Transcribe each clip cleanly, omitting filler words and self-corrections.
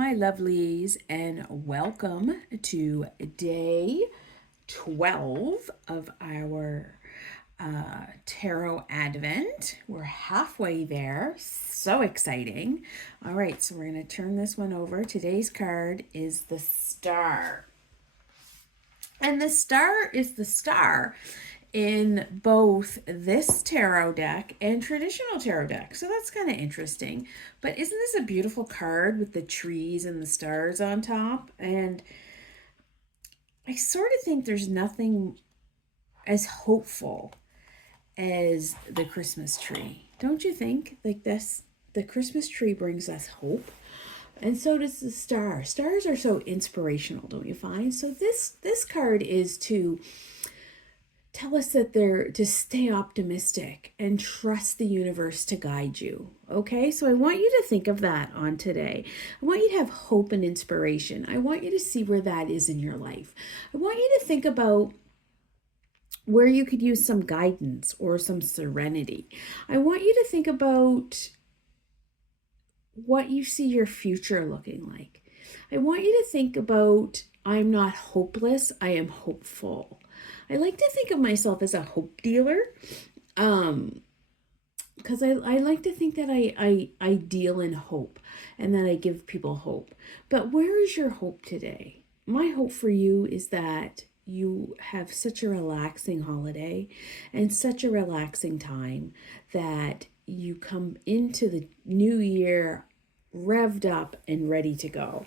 my lovelies, and welcome to day 12 of our tarot advent. We're halfway there. So exciting. All right, so we're going to turn this one over. Today's card is the Star. And the Star is the star in both this tarot deck and traditional tarot deck. So that's kind of interesting. But isn't this a beautiful card with the trees and the stars on top? And I sort of think there's nothing as hopeful as the Christmas tree. Don't you think? Like this, the Christmas tree brings us hope. And so does the star. Stars are so inspirational, don't you find? So this card is to tell us that they're to stay optimistic and trust the universe to guide you. Okay, so I want you to think of that on today. I want you to have hope and inspiration. I want you to see where that is in your life. I want you to think about where you could use some guidance or some serenity. I want you to think about what you see your future looking like. I want you to think about, I'm not hopeless, I am hopeful. I like to think of myself as a hope dealer, because I like to think that I deal in hope and that I give people hope. But where is your hope today? My hope for you is that you have such a relaxing holiday and such a relaxing time that you come into the new year revved up and ready to go.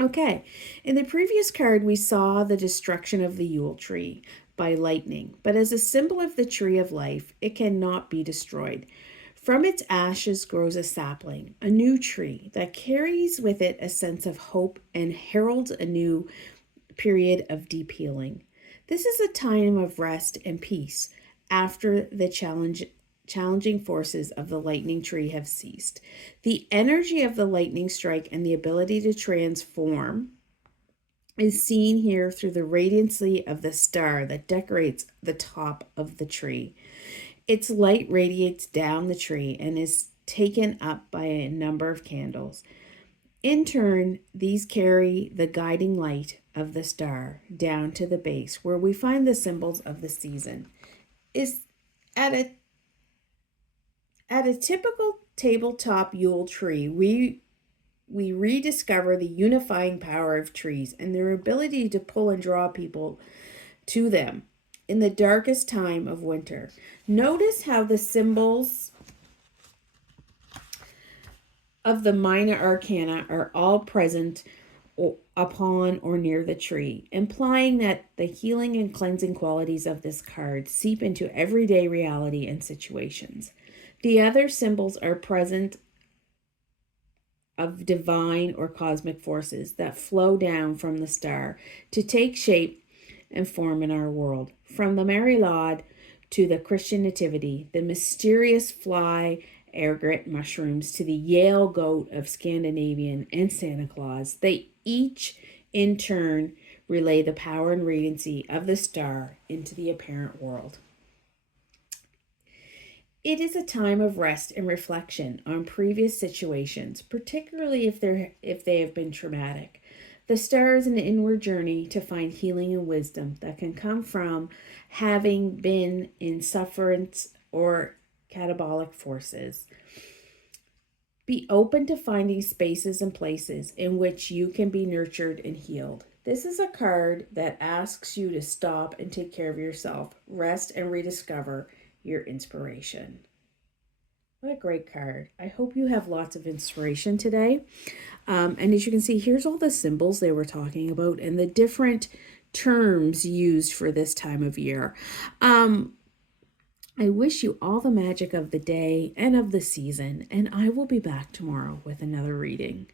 Okay, in the previous card, we saw the destruction of the Yule tree by lightning, but as a symbol of the tree of life, it cannot be destroyed. From its ashes grows a sapling, a new tree that carries with it a sense of hope and heralds a new period of deep healing. This is a time of rest and peace after the challenging forces of the lightning tree have ceased. The energy of the lightning strike and the ability to transform is seen here through the radiancy of the star that decorates the top of the tree. Its light radiates down the tree and is taken up by a number of candles. In turn, these carry the guiding light of the star down to the base, where we find the symbols of the season. Is at a typical tabletop Yule tree, we rediscover the unifying power of trees and their ability to pull and draw people to them in the darkest time of winter. Notice how the symbols of the minor arcana are all present upon or near the tree, implying that the healing and cleansing qualities of this card seep into everyday reality and situations. The other symbols are present of divine or cosmic forces that flow down from the star to take shape and form in our world. From the Mary Laud to the Christian Nativity, the mysterious fly agate mushrooms to the Yale goat of Scandinavian and Santa Claus, they each in turn relay the power and radiancy of the star into the apparent world. It is a time of rest and reflection on previous situations, particularly if they have been traumatic. The star is an inward journey to find healing and wisdom that can come from having been in sufferance or catabolic forces. Be open to finding spaces and places in which you can be nurtured and healed. This is a card that asks you to stop and take care of yourself, rest and rediscover your inspiration. What a great card. I hope you have lots of inspiration today. And as you can see, here's all the symbols they were talking about and the different terms used for this time of year. I wish you all the magic of the day and of the season, and I will be back tomorrow with another reading.